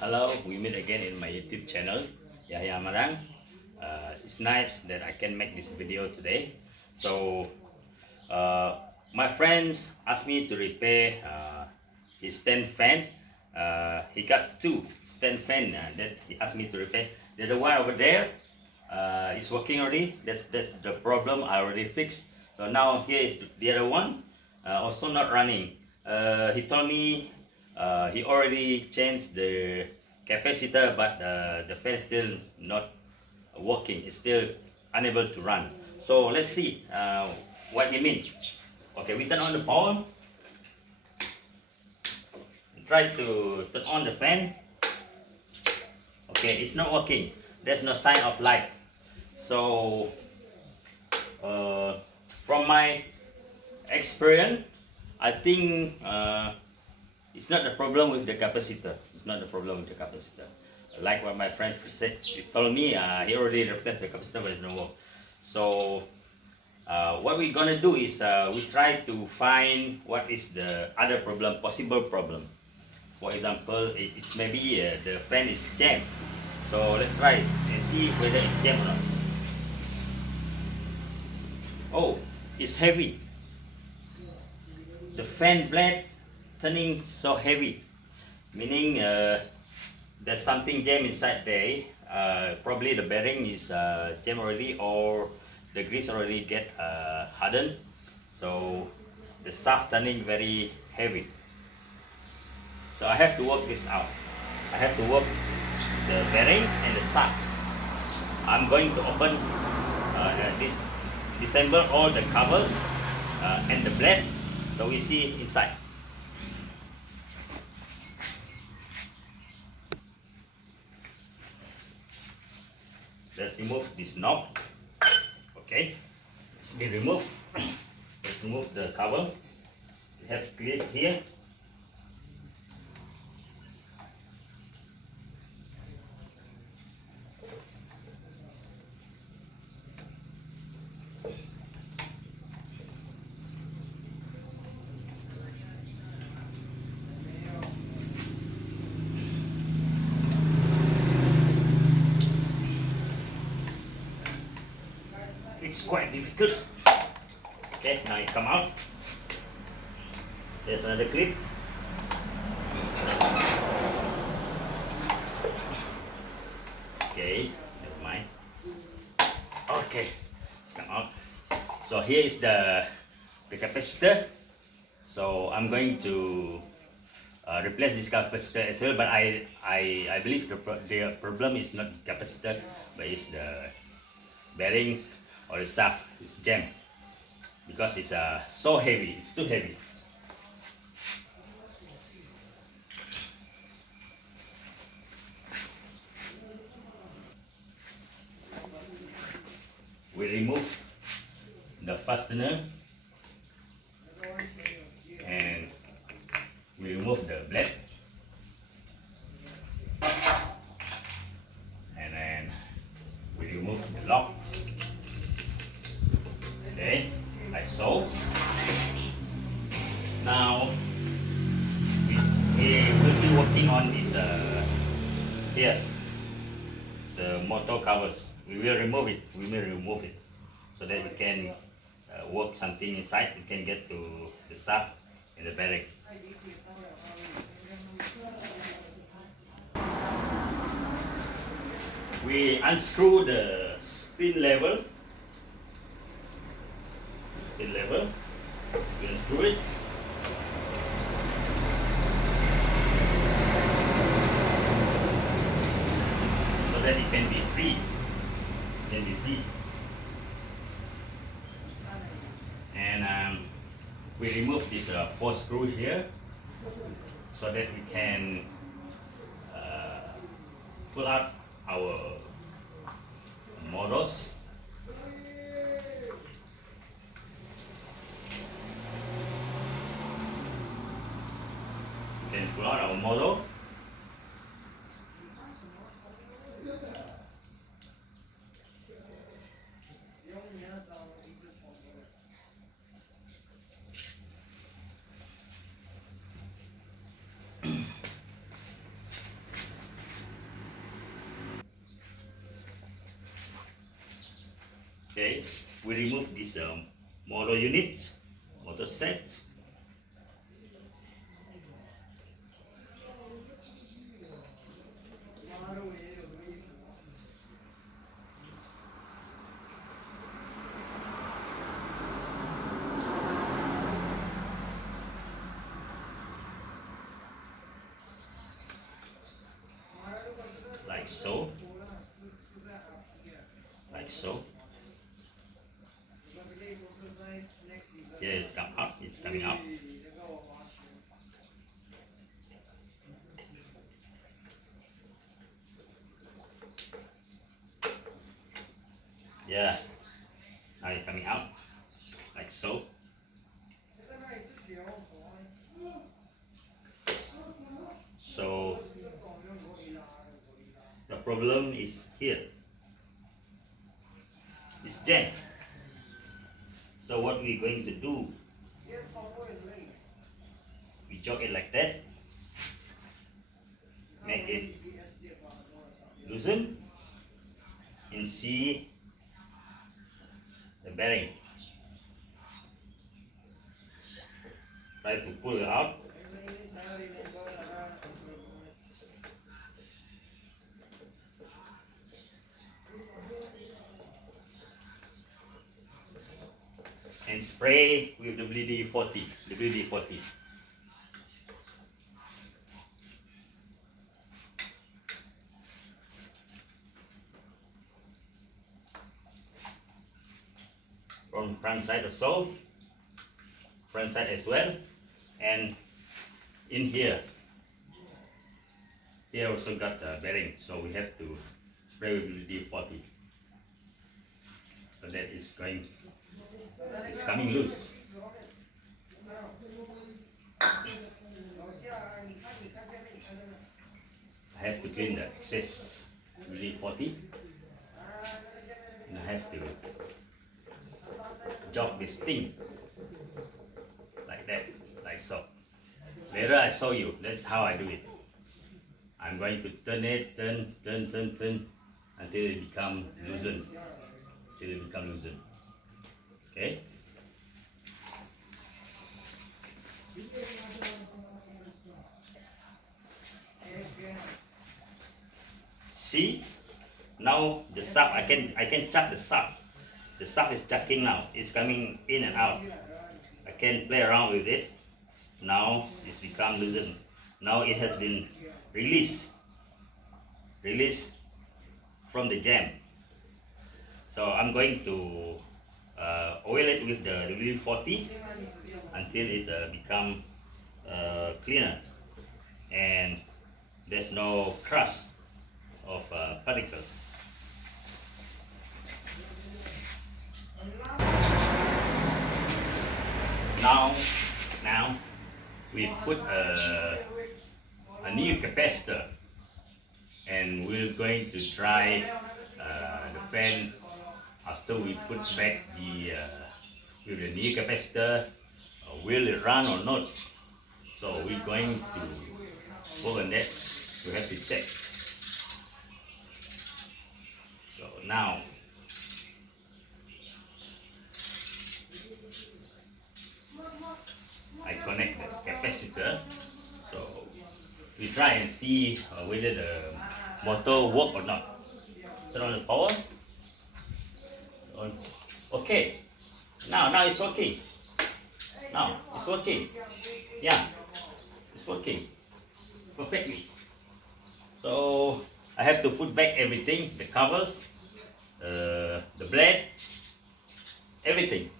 Hello, we meet again in my YouTube channel, Yahya Marang. It's nice that I can make this video today. So, my friends asked me to repair his stand fan. He got two stand fan that he asked me to repair. The other one over there is working already. That's the problem I already fixed. So now here is the other one, also not running. He told me he already changed the capacitor, but the fan still not working. It's still unable to run. So let's see what he means. Okay, we turn on the power. Try to turn on the fan. Okay, it's not working. There's no sign of life. So from my experience, I think it's not the problem with the capacitor. It's not the problem with the capacitor. Like what my friend said, he told me he already replaced the capacitor, but it's no work. So what we're gonna do is we try to find what is the other problem, possible problem. For example, it's maybe the fan is jammed. So let's try and see whether it's jammed or not. Oh, it's heavy. The fan blade turning so heavy, meaning there's something jammed inside there. Probably the bearing is jammed already, or the grease already get hardened. So the shaft turning very heavy. So I have to work this out. I have to work the bearing and the shaft. I'm going to open this, disassemble all the covers and the blade, so we see inside. Let's remove this knob. Okay, let's be removed. Let's remove the cover. We have clip here. It's quite difficult. Okay, now it come out. There's another clip. Okay, never mind. Okay, it's come out. So here is the capacitor. So I'm going to replace this capacitor as well. But I believe the problem is not capacitor, but it's the bearing or the shaft is jammed because it's so heavy. It's too heavy. We remove the fastener and we remove the blade, and then we remove the lock. Okay, like so. Now we will be working on this here, the motor covers. We will remove it. We will remove it so that we can work something inside. We can get to the shaft and the bearing. We unscrew the spin level. We unscrew it. So that it can be free. And we remove this 4 screws here so that we can pull out our motors. Then pull out our motor. Okay, we remove this motor unit, motor set. Like so, like so. Yeah, it's come up, it's coming up. Yeah, now it's coming out, like so. So the problem is here. It's jammed. So what we're going to do, we jog it like that, make it loosen, and see the bearing. Try to pull it out. And spray with WD-40. WD-40. From front side also, front side as well, and in here also got the bearing, so we have to spray with WD-40. So that is going, it's coming loose. I have to clean the excess WD-40, and I have to jog this thing like that, like so. Later I show you, that's how I do it. I'm going to turn it, turn until it become loosened. Okay. See, now the shaft, I can chuck the shaft. The shaft is chucking now. It's coming in and out. I can play around with it. Now it's become loosened. Now it has been released from the jam. So I'm going to oil it with the WD-40 until it become cleaner and there's no crush of particle. Now we put a new capacitor, and we're going to try the fan after we put back the with the new capacitor. Will it run or not? So we're going to work on that. We have to check. So now I connect the capacitor. So we try and see whether the motor work or not. Turn on the power. Okay. Now it's working. Now it's working. Yeah, it's working perfectly. So I have to put back everything, the covers, the blade, everything.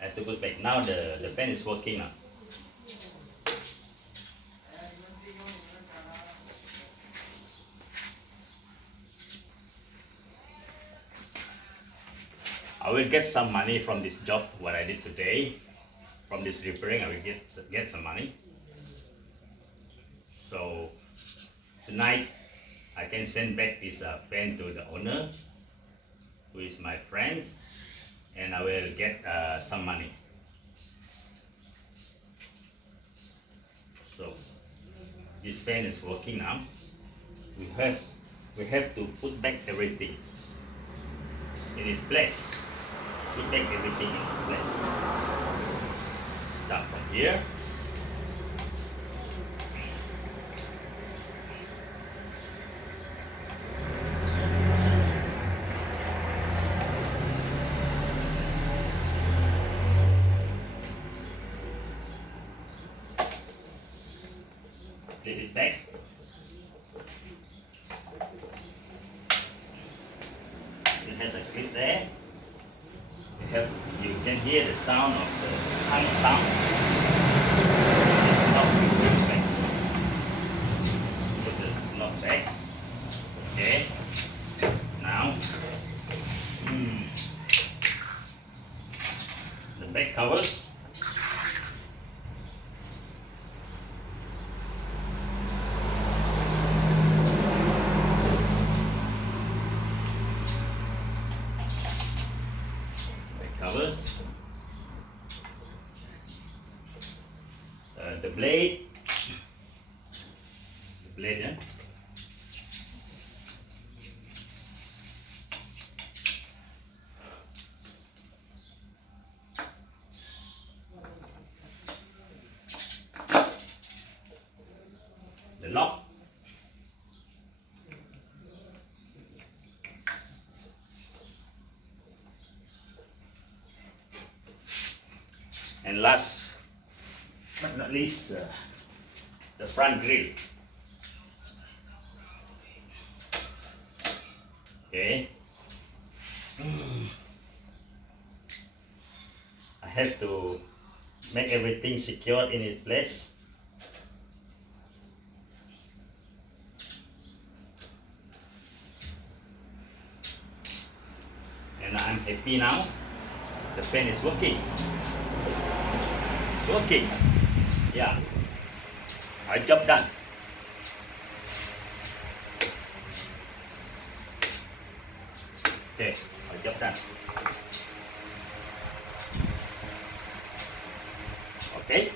I have to put back. Now the fan is working now. I will get some money from this job, what I did today. From this repairing, I will get some money. So tonight, I can send back this pen to the owner, who is my friends, and I will get some money. So this pen is working now. We have to put back everything in its place. to take everything in place. Start from here. Flip it back. It has a clip there. You can hear the sound of the tongue sound. It's not flip back. Put the knot back. Okay. Now the back covers. Covers. The blade. Yeah. The lock. And last but not least, the front grille. Okay. I have to make everything secure in its place. And I'm happy now. The fan is working. It's working. Yeah. Our job done. Okay, our job done. Okay.